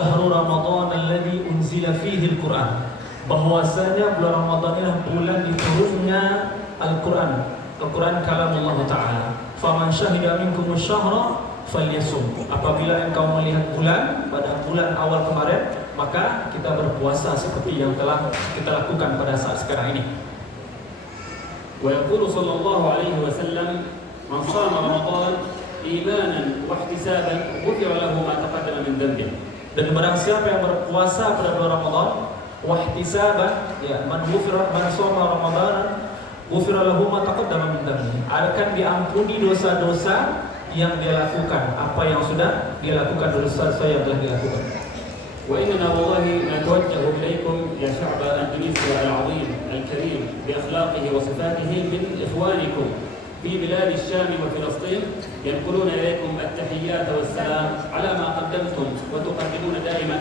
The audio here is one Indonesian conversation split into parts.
Syahrul Ramadan alladzi unzila fihi al-Qur'an. Bahwasanya bulan Ramadan adalah bulan diturunnya Al-Qur'an. Al-Qur'an kalamullah Ta'ala. Faman syahida minkum asy-syahra falyasum. Apabila engkau melihat bulan pada bulan awal kemarin, maka kita berpuasa seperti yang telah kita lakukan pada saat sekarang ini. Wa yaqulu sallallahu alaihi wasallam man shama Ramadan imanan wa ihtisaban ghufira lahu ma taqaddama min dhanbihi. Dan barang siapa yang berpuasa pada bulan Ramadan wahtisaban, ya, man shoma Ramadan ghufira lahu ma taqaddama min dhanbihi, akan diampuni dosa-dosa yang dia lakukan, apa yang sudah dia lakukan, dosa-dosa yang telah dilakukan. Wa inna wallahi natawajjahu ilaykum ya sya'ba Indonesia al-'azim al-karim bi akhlaqihi wa sifatihi min ikhwanikum في بلاد الشام وفلسطين ينقلون إليكم التحيات والسلام على ما قدمتم وتقدمون دائما،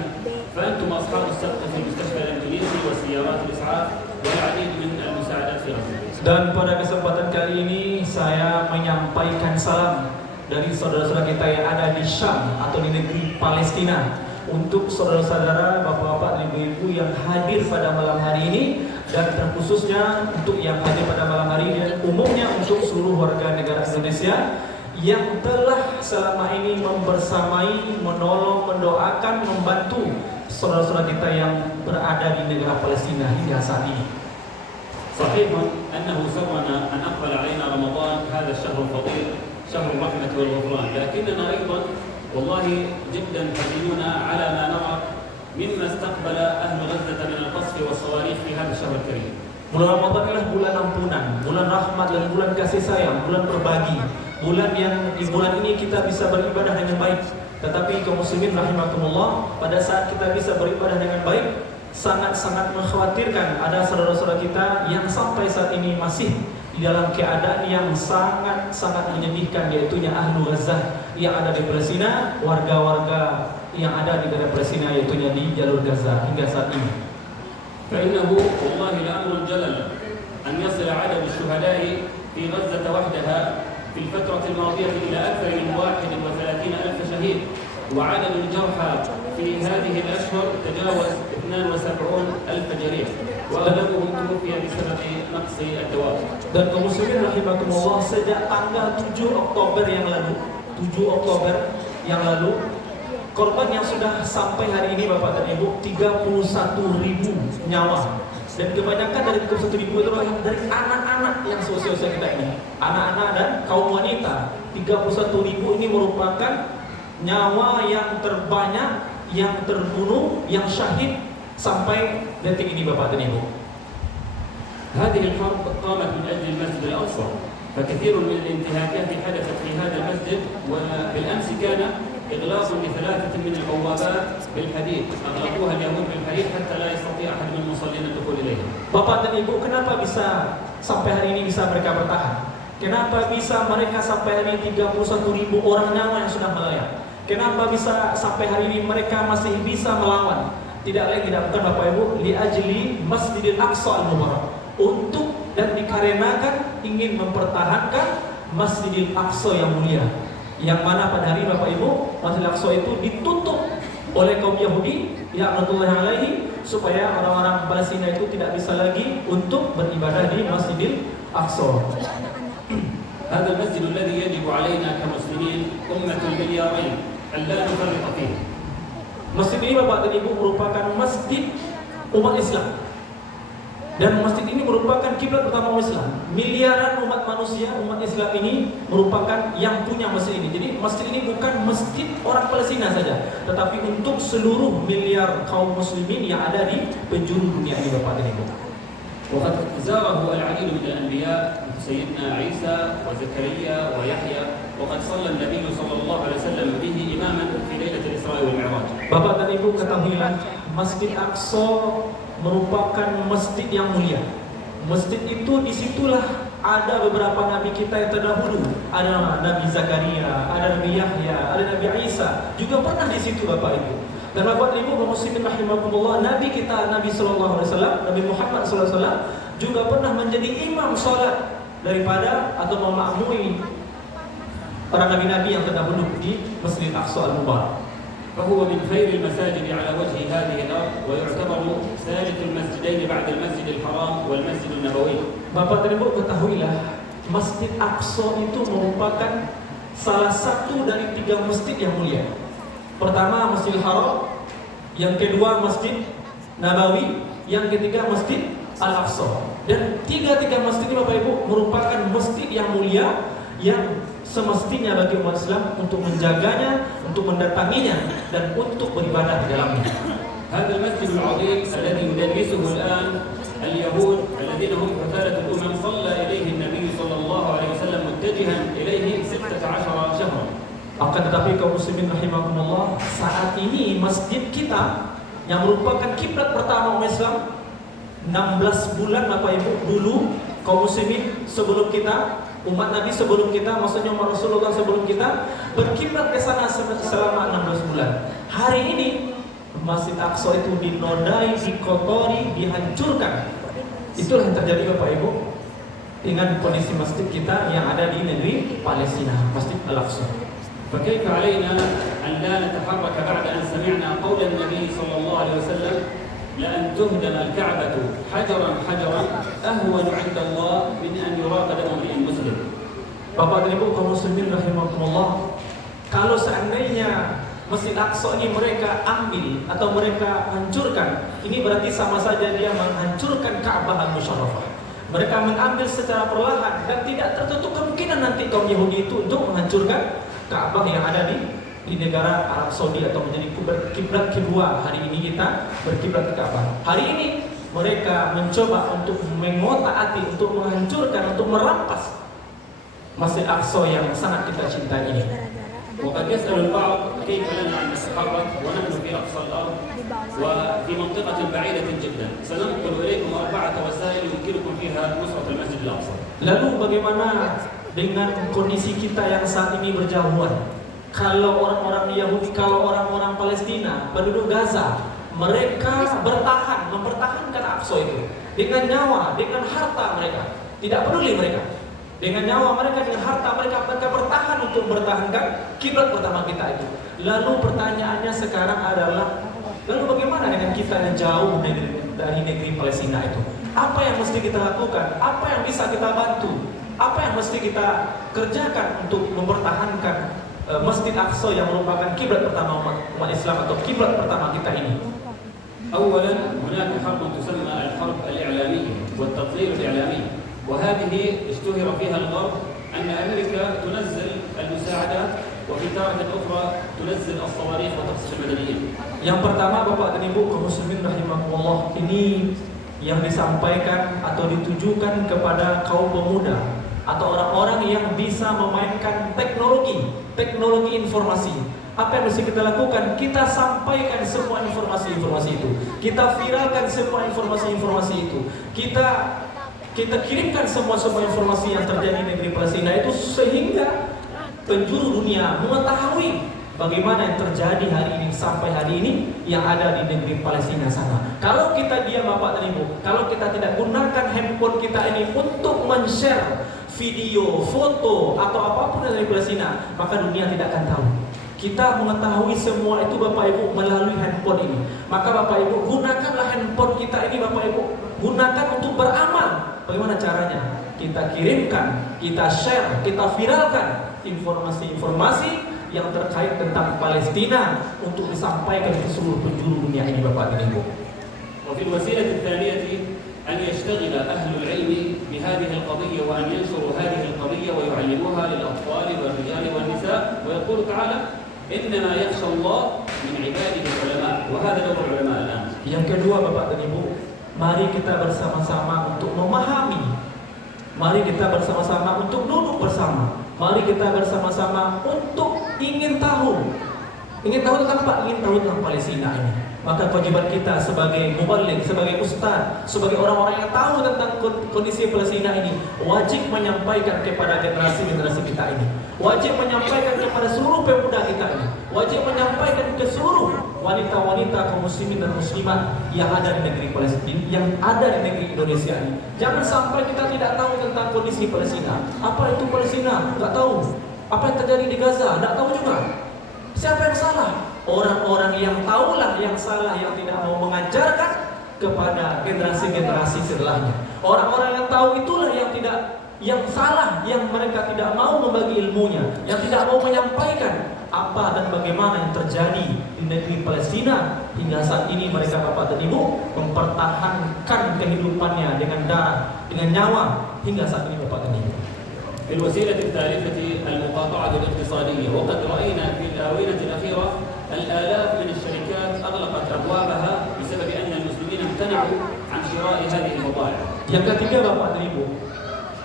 فأنتم أصحاب السبق في المستشفى الإندونيسي وسيارات الإسعاف والعديد من المساعدات في غزة. Dan pada kesempatan kali ini saya menyampaikan salam dari saudara-saudara kita yang ada di Syam atau di negeri Palestina untuk saudara-saudara, bapak-bapak, ibu-ibu yang hadir pada malam hari ini, dan terkhususnya untuk yang hadir pada malam hari ini dan umumnya untuk seluruh warga negara Indonesia yang telah selama ini membersamai, menolong, mendoakan, membantu saudara-saudara kita yang berada di negara Palestina hingga saat ini. صحيح أنه سرنا أن أقبل علينا رمضان هذا الشهر الفضيل شهر الرحمة والغفران، لكننا أيضا والله جدا حزينون على ما نرى مما استقبل أهل غزة من القصف والصواريخ في هذا الشهر الكريم. Bulan Ramadan adalah bulan ampunan, bulan rahmat dan bulan kasih sayang, bulan berbagi, bulan yang di bulan ini kita bisa beribadah dengan baik. Tetapi kaum muslimin rahimakumullah, pada saat kita bisa beribadah dengan baik, sangat-sangat mengkhawatirkan ada saudara-saudara kita yang sampai saat ini masih di dalam keadaan yang sangat-sangat menyedihkan, yaitu ahlu Gaza yang ada di Palestina, warga-warga yang ada di negara Palestina, yaitu di jalur Gaza hingga saat ini. فإنه والله لأمر جلل أن يصل عدد الشهداء في غزة وحدها في الفترة الماضية إلى أكثر من 31,000 شهيد، وعدد الجرحى في هذه الأشهر تجاوز 72,000 جريح، وأغلبهم توفي بسبب نقص الدواء. Dan kaum muslimin rahimakumullah, sejak tanggal 7 Oktober yang lalu korban yang sudah sampai hari ini Bapak dan Ibu 31.000 nyawa, dan kebanyakan dari 31.000 itu dari anak-anak yang seusia-usia kita ini, anak-anak dan kaum wanita. 31.000 ini merupakan nyawa yang terbanyak, yang terbunuh, yang syahid sampai detik ini Bapak dan Ibu. هذه الحرب قامت من أجل المسجد الأقصى، فكثير من الانتهاكات حدثت في هذا المسجد، وبالأمس كان إغلاق ل3 من البوابات بالحديد، أغلقوها اليهود بالحديد حتى لا يستطيع أحد من المصلين الدخول إليها. Bapak dan Ibu, kenapa bisa sampai hari ini bisa mereka bertahan? Kenapa bisa mereka sampai hari ini 31.000 orang nyawa yang sudah melayang? Kenapa bisa sampai hari ini mereka masih bisa melawan? Tidak lain tidak bukan Bapak Ibu, li ajli Masjidil Aqsa al-Mubarak, untuk dan dikarenakan ingin mempertahankan Masjidil Aqsa yang mulia, yang mana pada hari Bapak Ibu Masjidil Aqsa itu ditutup oleh kaum Yahudi la'natullahi alaihi, supaya orang-orang Palestina itu tidak bisa lagi untuk beribadah di Masjidil Aqsa. هذا المسجد الذي يجب علينا كمسلمين أمة المليارين أن لا نفرط فيه. Masjid ini Bapak dan Ibu merupakan masjid umat Islam, dan masjid ini merupakan kiblat utama umat Islam. Miliaran umat manusia, umat Islam ini merupakan yang punya masjid ini. Jadi masjid ini bukan masjid orang Palestina saja, tetapi untuk seluruh miliar kaum muslimin yang ada di penjuru dunia ini Bapak dan Ibu. وقد زاره العديد من الأنبياء سيدنا عيسى وزكريا ويحيى، وقد صلى النبي صلى الله عليه وسلم به إماما في ليلة الإسراء والمعراج. Bapak dan Ibu ketahuilah, Masjid Aqsa merupakan masjid yang mulia. Masjid itu disitulah ada beberapa nabi kita yang terdahulu. Ada Nabi Zakaria, ada Nabi Yahya, ada Nabi Isa, juga pernah di situ Bapak Ibu. Dan Bapak Ibu kaum muslimin rahimakumullah, Nabi kita Nabi sallallahu alaihi wasallam, Nabi Muhammad sallallahu alaihi wasallam juga pernah menjadi imam salat daripada atau memakmumi para nabi-nabi yang terdahulu di Masjid Aqsa al-Mubarak. فهو من خير المساجد على وجه هذه الأرض ويعتبر ثالث المسجدين بعد المسجد الحرام والمسجد النبوي. Bapak dan Ibu ketahuilah, Masjid Aqsa itu merupakan salah satu dari 3 masjid yang mulia. Pertama Masjidil Haram, yang kedua Masjid Nabawi, yang ketiga Masjid Al-Aqsa. Dan tiga-tiga masjid ini Bapak Ibu merupakan masjid yang mulia, yang semestinya bagi umat Islam untuk menjaganya, untuk mendatanginya, dan untuk beribadah di dalamnya. هذا المسجد العظيم الذي يدرسه الآن اليهود الذين هم حثالة الأمم صلى إليه النبي صلى الله عليه وسلم متجها إليه 16 شهرا. Akan tetapi kaum muslimin rahimakumullah, saat ini masjid kita yang merupakan kiblat pertama umat Islam, 16 bulan Bapak Ibu dulu kaum muslimin sebelum kita, umat Nabi sebelum kita, maksudnya umat Rasulullah sebelum kita, berkiblat ke sana selama 16 bulan. Hari ini Masjid Aqsa itu dinodai, dikotori, dihancurkan. Itulah yang terjadi Bapak Ibu dengan kondisi masjid kita yang ada di negeri Palestina, Masjid Al-Aqsa. فكيف علينا أن لا نتحرك بعد أن سمعنا قول النبي صلى الله عليه وسلم لأن تهدم الكعبة حجرا حجرا أهون عند الله من أن يراق دم امرئ مسلم. Bapak dan Ibu kaum muslimin rahimakumullah, kalau seandainya Masjid Aqsa ini mereka ambil atau mereka hancurkan, ini berarti sama saja dia menghancurkan Ka'bah Al-Musyarrafah. Mereka mengambil secara perlahan dan tidak tertutup kemungkinan nanti kaum Yahudi itu untuk menghancurkan Ka'bah yang ada di negara Arab Saudi atau menjadi kiblat kedua. Hari ini kita berkiblat ke Ka'bah. Hari ini mereka mencoba untuk mengotak-atik, untuk menghancurkan, untuk merampas Masjid Aqsa yang sangat kita cintai ini. وقد يسأل البعض كيف لنا أن نتحرك ونحن في أقصى الأرض وفي منطقة بعيدة جدا. سننقل إليكم 4 وسائل يمكنكم فيها نصرة المسجد الأقصى. Lalu bagaimana dengan kondisi kita yang saat ini berjauhan? Kalau orang-orang Yahudi, kalau orang-orang Palestina, penduduk Gaza, mereka bertahan, mempertahankan Aqsa itu dengan nyawa, dengan harta mereka. Tidak peduli mereka. Dengan nyawa mereka, dengan harta mereka bertahan untuk mempertahankan kiblat pertama kita itu. Lalu pertanyaannya sekarang adalah, lalu bagaimana dengan kita yang jauh dari negeri Palestina itu? Apa yang mesti kita lakukan? Apa yang bisa kita bantu? Apa yang mesti kita kerjakan untuk mempertahankan Masjid Aqsa yang merupakan kiblat pertama umat Islam atau kiblat pertama kita ini? أولا هناك حرب تسمى الحرب الإعلامية والتطهير الإعلامي، وهذه اشتهر فيها الغرب أن أمريكا تنزل المساعدات وفي تارة أخرى تنزل الصواريخ وتقصف المدنيين. Yang pertama Bapak dan Ibu kaum muslimin rahimakumullah, ini yang disampaikan atau ditujukan kepada kaum pemuda atau orang-orang yang bisa memainkan teknologi informasi. Apa yang mesti kita lakukan? Kita sampaikan semua informasi-informasi itu. Kita viralkan semua informasi-informasi itu. Kita kirimkan semua informasi yang terjadi di negeri Palestina itu sehingga penjuru dunia mengetahui bagaimana yang terjadi hari ini sampai hari ini yang ada di negeri Palestina sana. Kalau kita diam Bapak dan Ibu, kalau kita tidak gunakan handphone kita ini untuk men-share video, foto atau apapun dari Palestina, maka dunia tidak akan tahu. Kita mengetahui semua itu Bapak Ibu melalui handphone ini. Maka Bapak Ibu gunakanlah handphone kita ini Bapak Ibu, gunakan untuk beramal. Bagaimana caranya? Kita kirimkan, kita share, kita viralkan informasi-informasi yang terkait tentang Palestina untuk disampaikan ke seluruh penjuru dunia ini Bapak dan Ibu. وفي الوسيلة الثانية أن يشتغل أهل العلم بهذه القضية وأن ينشروا هذه القضية ويعلموها للأطفال والرجال والنساء ويقول تعالى إنما يخشى الله من عباده العلماء وهذا دور العلماء الآن. Yang kedua Bapak dan Ibu, mari kita bersama-sama untuk memahami. Mari kita bersama-sama untuk duduk bersama. Mari kita bersama-sama untuk ingin tahu tentang apa? Ingin tahu tentang Palestina ini. Maka kewajiban kita sebagai muballigh, sebagai ustaz, sebagai orang-orang yang tahu tentang kondisi Palestina ini, wajib menyampaikan kepada generasi-generasi kita ini. Wajib menyampaikan kepada seluruh pemuda kita ini. Wajib menyampaikan ke seluruh wanita-wanita kaum muslimin dan muslimat yang ada di negeri Palestina, yang ada di negeri Indonesia ini. Jangan sampai kita tidak tahu tentang kondisi Palestina. Apa itu Palestina? Enggak tahu. Apa yang terjadi di Gaza? Enggak tahu juga. Siapa yang salah? orang-orang yang tahulah yang salah, yang tidak mau mengajarkan kepada generasi-generasi setelahnya. Orang-orang yang tahu itulah yang salah, yang mereka tidak mau membagi ilmunya, yang tidak mau menyampaikan apa dan bagaimana yang terjadi di negeri Palestina hingga saat ini. Mereka Bapak dan Ibu mempertahankan kehidupannya dengan darah, dengan nyawa hingga saat ini Bapak dan Ibu. الوسيلة الثالثة المقاطعة الاقتصادية، وقد رأينا في الآونة الأخيرة الآلاف من الشركات أغلقت أبوابها بسبب أن المسلمين امتنعوا عن شراء هذه البضائع. Yang ketiga Bapak dan Ibu,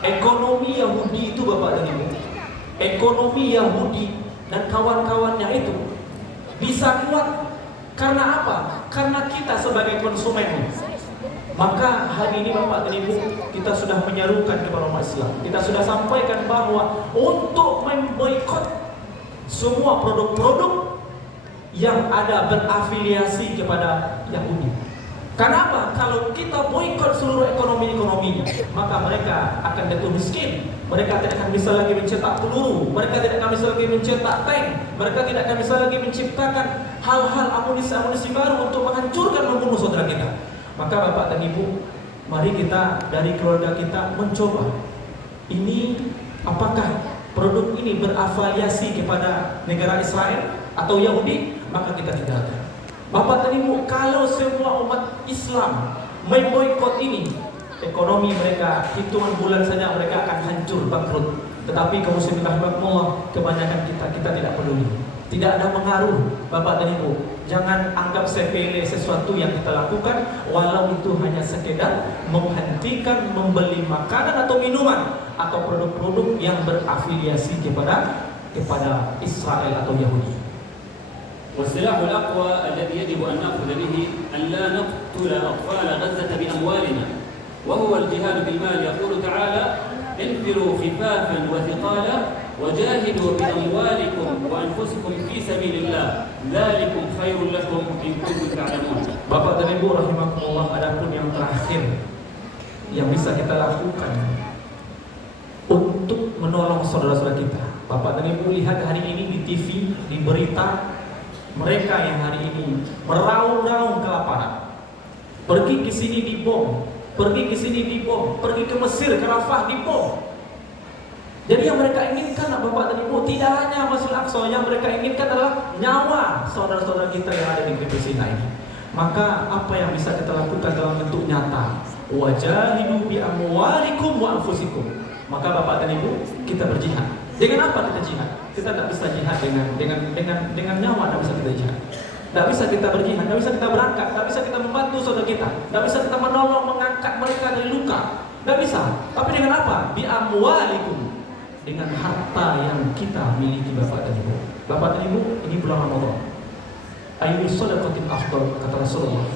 ekonomi Yahudi itu Bapak dan Ibu, ekonomi Yahudi dan kawan-kawannya itu bisa kuat karena apa? Karena kita sebagai konsumen. Maka hari ini Bapak dan Ibu, kita sudah menyerukan kepada umat Islam, kita sudah sampaikan bahwa untuk memboikot semua produk-produk yang ada berafiliasi kepada Yahudi. Kenapa? Kalau kita boikot seluruh ekonominya, maka mereka akan jatuh miskin. Mereka tidak akan bisa lagi mencetak peluru, mereka tidak akan bisa lagi mencetak tank, mereka tidak akan bisa lagi menciptakan hal-hal amunisi-amunisi baru untuk menghancurkan, membunuh saudara kita. Maka Bapak dan Ibu, mari kita dari keluarga kita mencoba. Ini apakah produk ini berafiliasi kepada negara Israel atau Yahudi? Maka kita tinggalkan. Bapak dan Ibu, kalau semua umat Islam memboikot ini, ekonomi mereka hitungan bulan saja mereka akan hancur, bangkrut. Tetapi kaum muslimin rahimakumullah, kebanyakan kita tidak peduli. Tidak ada pengaruh Bapak dan Ibu. Jangan anggap sepele sesuatu yang kita lakukan, walau itu hanya sekedar menghentikan membeli makanan atau minuman atau produk-produk yang berafiliasi kepada Israel atau Yahudi. والسلاح الأقوى الذي يجب أن نأخذ به أن لا نقتل أطفال غزة بأموالنا، وهو الجهاد بالمال. يقول تعالى: انفروا خفافا وثقالا وجاهدوا بأموالكم وأنفسكم في سبيل الله ذلكم خير لكم إن كنتم تعلمون. Bapak dan Ibu rahimakumullah, adapun yang terakhir yang bisa kita lakukan untuk menolong saudara-saudara kita. Bapak dan Ibu lihat hari ini di TV, di berita, mereka yang hari ini meraung-raung kelaparan, pergi ke sini dibom, pergi ke sini dibom, pergi ke Mesir, ke Rafah dibom. Jadi yang mereka inginkan Bapak dan Ibu tidak hanya Masjidil Aqsa, yang mereka inginkan adalah nyawa saudara-saudara kita yang ada di negeri Palestina ini. Maka apa yang bisa kita lakukan dalam bentuk nyata? Wajahidu bi amwalikum wa anfusikum. Maka Bapak dan Ibu, kita berjihad. Dengan apa kita jihad? Kita tidak bisa jihad dengan nyawa, tidak bisa kita jihad. Tidak bisa kita berjihad, tidak bisa kita berangkat, tidak bisa kita membantu saudara kita, tidak bisa kita menolong mengangkat mereka dari luka. Tidak bisa. Tapi dengan apa? Bi amwalikum. Dengan harta yang kita miliki Bapak dan Ibu. Bapak dan Ibu, ini bulan Ramadan. Ayyul shadaqatin afdal, kata Rasulullah.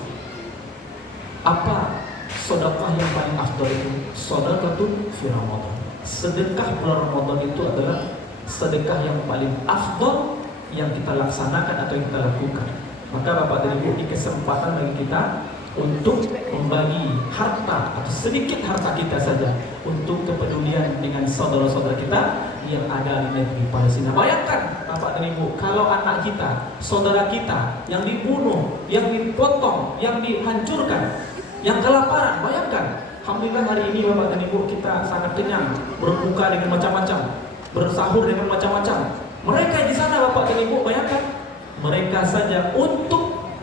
Apa sedekah yang paling afdal itu? Shadaqatun fi Ramadan. Sedekah bulan Ramadan itu adalah sedekah yang paling afdal yang kita laksanakan atau yang kita lakukan. Maka Bapak dan Ibu, ini kesempatan bagi kita untuk membagi harta atau sedikit harta kita saja untuk kepedulian dengan saudara-saudara kita yang ada di negeri Palestina. Bayangkan Bapak dan Ibu, kalau anak kita, saudara kita yang dibunuh, yang dipotong, yang dihancurkan, yang kelaparan, bayangkan. Alhamdulillah hari ini Bapak dan Ibu kita sangat kenyang, berbuka dengan macam-macam, bersahur dengan macam-macam. Mereka di sana Bapak dan Ibu, bayangkan, mereka saja untuk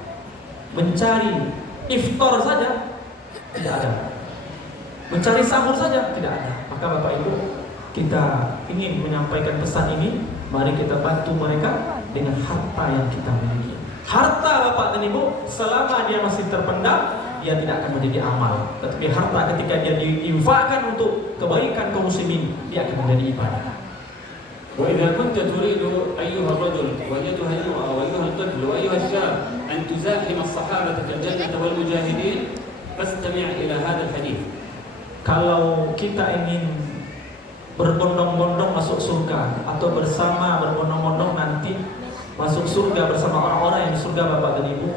mencari iftar saja tidak ada, mencari sahur saja tidak ada. Maka Bapak Ibu, kita ingin menyampaikan pesan ini, mari kita bantu mereka dengan harta yang kita miliki. Harta Bapak dan Ibu, selama dia masih terpendam, dia tidak akan menjadi amal. Tetapi harta ketika dia diinfakkan untuk kebaikan kaum muslimin, dia akan menjadi ibadah. وإذا كنت تريد أيها الرجل وأيتها المرأة وأيها الطفل وأيها الشاب أن تزاحم الصحابة في الجنة والمجاهدين فاستمع إلى هذا الحديث. Kalau kita ingin berbondong-bondong masuk surga atau bersama berbondong-bondong nanti masuk surga bersama orang-orang yang di surga Bapak dan Ibu,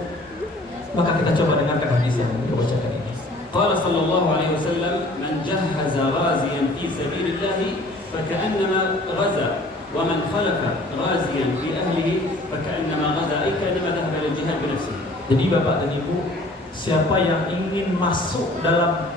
maka kita coba dengarkan hadis yang kita bacakan ini. قال صلى الله عليه وسلم: من جهز غازيا في سبيل الله فكأنما غزا ومن خلف غازيا في أهله فكأنما غزا أي كأنما ذهب إلى الجهاد بنفسه. Jadi Bapak dan Ibu, siapa yang ingin masuk dalam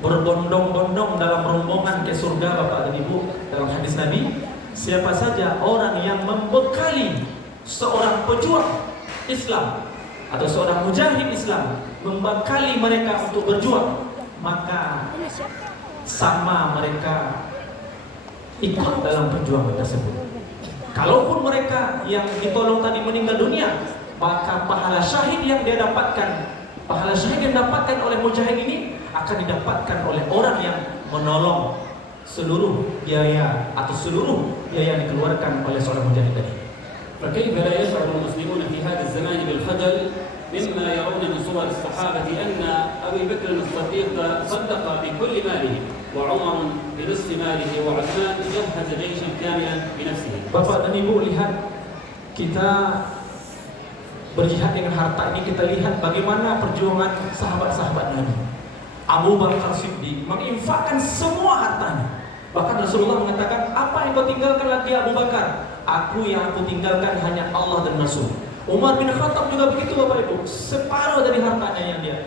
berbondong-bondong dalam rombongan ke surga Bapak dan Ibu, dalam hadis Nabi, siapa saja orang yang membekali seorang pejuang Islam atau seorang mujahid Islam, membekali mereka untuk berjuang, maka sama mereka ikut dalam perjuangan tersebut. Kalaupun mereka yang ditolong tadi meninggal dunia, maka pahala syahid yang dia dapatkan, pahala syahid yang dapatkan oleh mujahid ini akan didapatkan oleh orang yang menolong seluruh biaya atau seluruh biaya yang dikeluarkan oleh seorang mujahid tadi. فكيف لا يشعر المسلمون في هذا الزمان بالخجل مما يرون من صور الصحابة أن أبي بكر الصديق صدق بكل ماله وعمر بنصف ماله وعثمان جهز جيشا كاملا بنفسه. Bapak dan Ibu, lihat, kita berjihad dengan harta ini, kita lihat bagaimana perjuangan sahabat-sahabat Nabi. Abu Bakar Siddiq menginfakkan semua hartanya. Bahkan Rasulullah mengatakan, apa yang kau tinggalkan lagi Abu Bakar? Aku yang aku tinggalkan hanya Allah dan Rasul. Umar bin Khattab juga begitu Bapak Ibu, separuh dari hartanya yang dia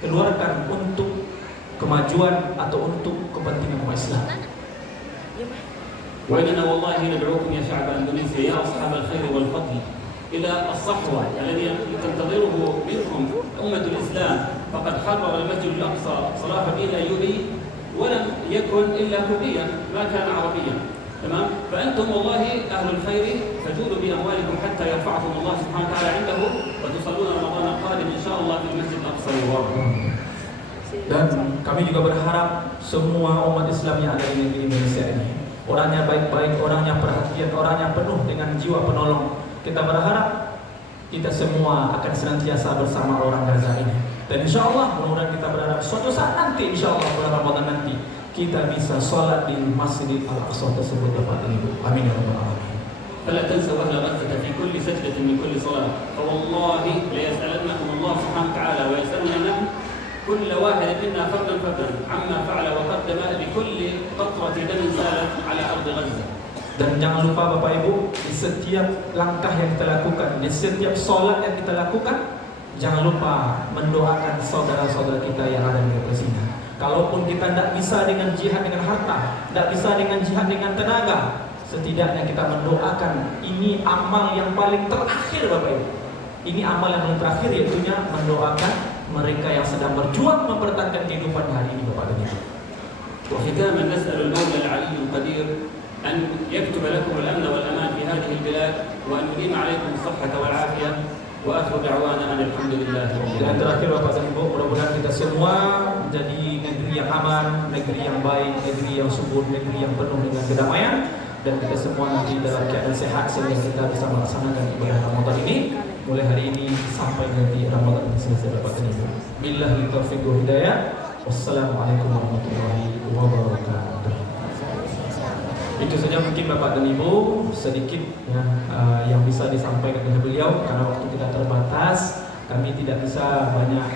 keluarkan untuk kemajuan atau untuk kepentingan umat Islam. وإننا والله ندعوكم يا شعب أندونيسيا يا أصحاب الخير والفضل إلى الصحوة الذي تنتظره منكم أمة الإسلام. فقد حرر المسجد الأقصى صلاح الدين الأيوبي ولم يكن إلا كرديا، ما كان عربيا، تمام؟ فأنتم والله أهل الخير، فجودوا بأموالكم حتى يرفعكم الله سبحانه وتعالى عنده وتصلون رمضان القادم إن شاء الله في المسجد الأقصى المبارك. Dan kami juga berharap semua umat Islam yang ada di negeri Indonesia ini, orangnya baik-baik, orangnya perhatian, orangnya penuh dengan jiwa penolong. Kita berharap kita semua akan senantiasa bersama orang Gaza ini. Dan insya Allah, mudah-mudahan kita berharap suatu saat nanti, insya Allah bulan Ramadan nanti, kita bisa sholat di Masjid Al-Aqsa tersebut Bapak dan Ibu. Amin ya rabbal alamin. فلا تنسوا أهل غزة في كل سجدة من كل صلاة، فوالله ليسألنكم الله سبحانه وتعالى ويسألنا نحن كل واحد منا فردا فردا عما فعل وقدم بكل قطرة دم سالت على أرض غزة. Dan jangan lupa Bapak Ibu, di setiap langkah yang kita lakukan, di setiap sholat yang kita lakukan, jangan lupa mendoakan saudara-saudara kita yang ada di Palestina. Kalaupun kita tidak bisa dengan jihad dengan harta, tidak bisa dengan jihad dengan tenaga, setidaknya kita mendoakan. Ini amal yang paling terakhir Bapak Ibu. Ini amal yang paling terakhir, yaitu mendoakan mereka yang sedang berjuang mempertahankan kehidupan hari ini Bapak dan Ibu. وختاما نسأل المولى العلي القدير أن يكتب لكم الأمن والأمان في هذه البلاد وأن يديم عليكم الصحة والعافية وآخر دعوانا أن الحمد لله رب العالمين. Dan terakhir Bapak dan Ibu, mudah-mudahan kita semua menjadi negeri yang aman, negeri yang baik, negeri yang subur, negeri yang penuh dengan kedamaian, dan kita semua nanti dalam keadaan sehat sehingga kita bisa melaksanakan ibadah Ramadan ini mulai hari ini sampai nanti Ramadan selesai Bapak dan Ibu. Billahi taufiq wal hidayah. Wassalamualaikum warahmatullahi wabarakatuh. Itu saja mungkin Bapak dan Ibu sedikit ya, yang bisa disampaikan oleh beliau, karena waktu kita terbatas, kami tidak bisa banyak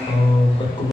berkomunikasi.